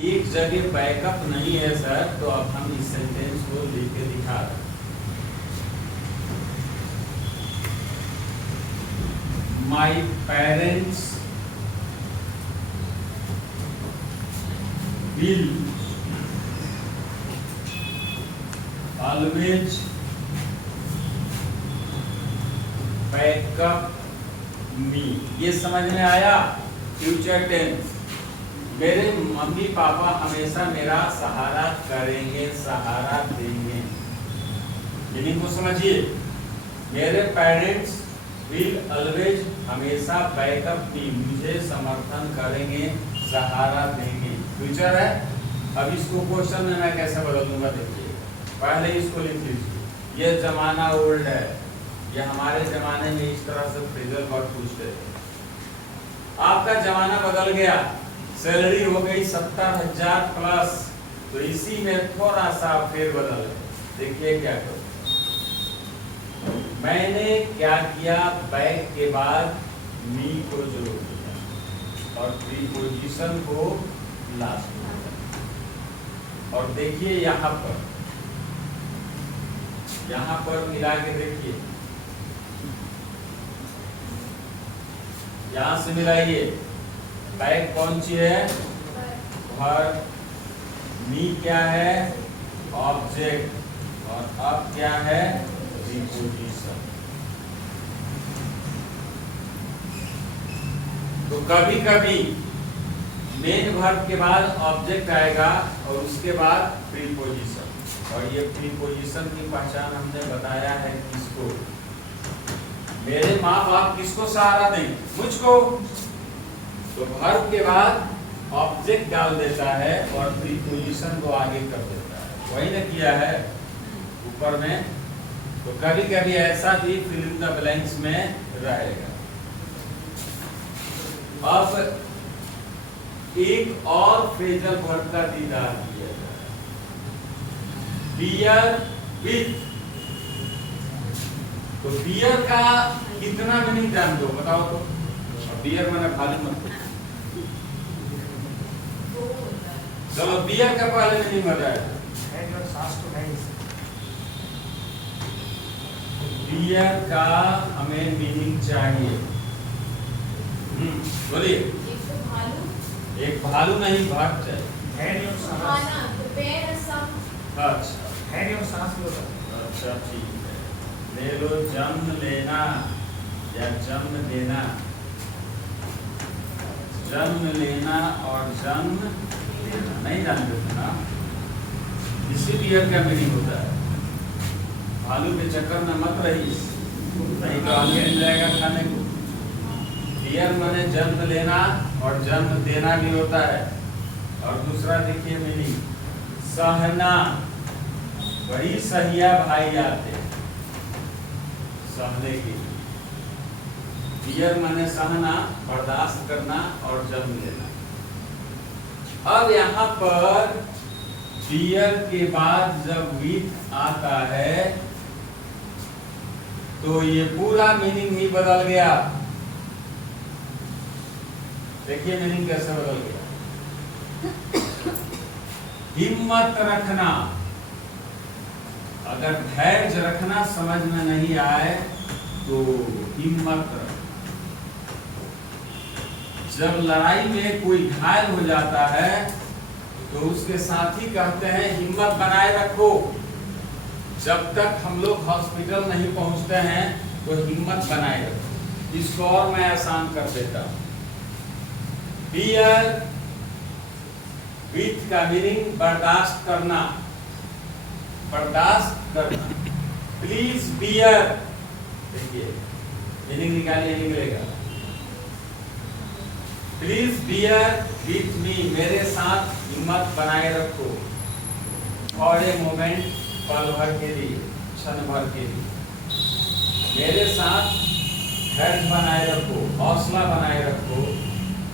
एक जगह बैकअप नहीं है सर, तो अब हम इस सेंटेंस को लिख के दिखा रहे हैं। My parents will always back up me। ये समझ में आया? फ्यूचर टेंस, मेरे मम्मी पापा हमेशा मेरा सहारा करेंगे, सहारा देंगे। मीनिंग को समझिए, मेरे पेरेंट्स विल ऑलवेज हमेशा बैकअप मी, मुझे समर्थन करेंगे, सहारा देंगे। फ्यूचर है। अब इसको क्वेश्चन में मैं कैसे बदल दूंगा देखिए। पहले इसको लिख लीजिए, ये जमाना ओल्ड है, ये हमारे जमाने में इस तरह से फ्रेजल वर्ड पूछते थे। आपका जमाना बदल गया, सैलरी हो गई 70,000 प्लस, तो इसी में थोड़ा सा फेर बदल है। देखिए क्या करो, मैंने क्या किया, बैक के बाद मी को जोड़ दिया और प्रीपोजिशन को लास्ट में। और देखिए यहाँ पर मिला के देखिए, यहां से मिलाइए। बैक कौन सी है? वर्ब। मी क्या है? ऑब्जेक्ट। और अब क्या है? प्रीपोजिशन। तो कभी कभी मेन वर्ब के बाद ऑब्जेक्ट आएगा और उसके बाद प्रीपोजिशन। और ये प्रीपोजिशन की पहचान हमने बताया है किसको? मेरे माँ बाप किसको सहारा दें? मुझको। तो वर्ब के बाद ऑब्जेक्ट डाल देता है और प्रीपोजिशन को आगे कर देता है। वही ना किया है ऊपर में। तो कभी कभी ऐसा भी फिल इन द ब्लैंक्स में रहेगा। अब एक और फ्रेजल वर्ड का दीदार किया जाए, बियर विथ। तो बियर का कितना मीनिंग जान दो, बताओ तो। बियर मैंने भालू मत, चलो बियर का पहले मीनिंग बताया। बियर का हमें मीनिंग चाहिए। बोलिए। एक भालू नहीं, भाग चाहिए। अच्छा ठीक है, ले लो जन्म लेना या जन्म देना। जन्म लेना और जन्म देना नहीं जानते थे ना? इसी बियर का मीनिंग होता है। भालू के चक्कर में मत रहिए, नहीं तो आगे मिल जाएगा खाने को। बियर माने जन्म लेना और जन्म देना भी होता है। और दूसरा देखिए मीनिंग, सहना। वही सहिया भाई आते हैं सहने के लिए। बियर माने सहना, बर्दाश्त करना और जन्म लेना। अब यहाँ पर बियर के बाद जब विथ आता है तो ये पूरा मीनिंग ही बदल गया। देखिए मीनिंग कैसे बदल गया। हिम्मत रखना। अगर धैर्य रखना समझ में नहीं आए तो हिम्मत रखना। जब लड़ाई में कोई घायल हो जाता है तो उसके साथी कहते हैं हिम्मत बनाए रखो। जब तक हम लोग हॉस्पिटल नहीं पहुंचते हैं तो हिम्मत बनाए रखो। इसको और मैं आसान कर देता हूं। बियर विथ का मीनिंग बर्दाश्त करना, बर्दाश्त करना। प्लीज बियर, देखिए मीनिंग निकालिए, निकलेगा। प्लीज बियर विथ मी, मेरे साथ हिम्मत बनाए रखो। और ए मोमेंट, पल भर के लिए, क्षण भर के लिए मेरे साथ धैर्य बनाए रखो, हौसला बनाए रखो।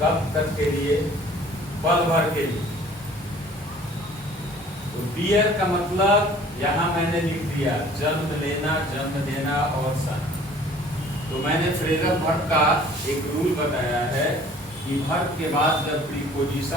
कब तक के लिए? पल भर के लिए। तो बियर का मतलब यहाँ मैंने लिख दिया जन्म लेना, जन्म देना और सहना। तो मैंने फ्रेजल वर्ब का एक रूल बताया है कि वर्ब के बाद जब प्रीपोजिशन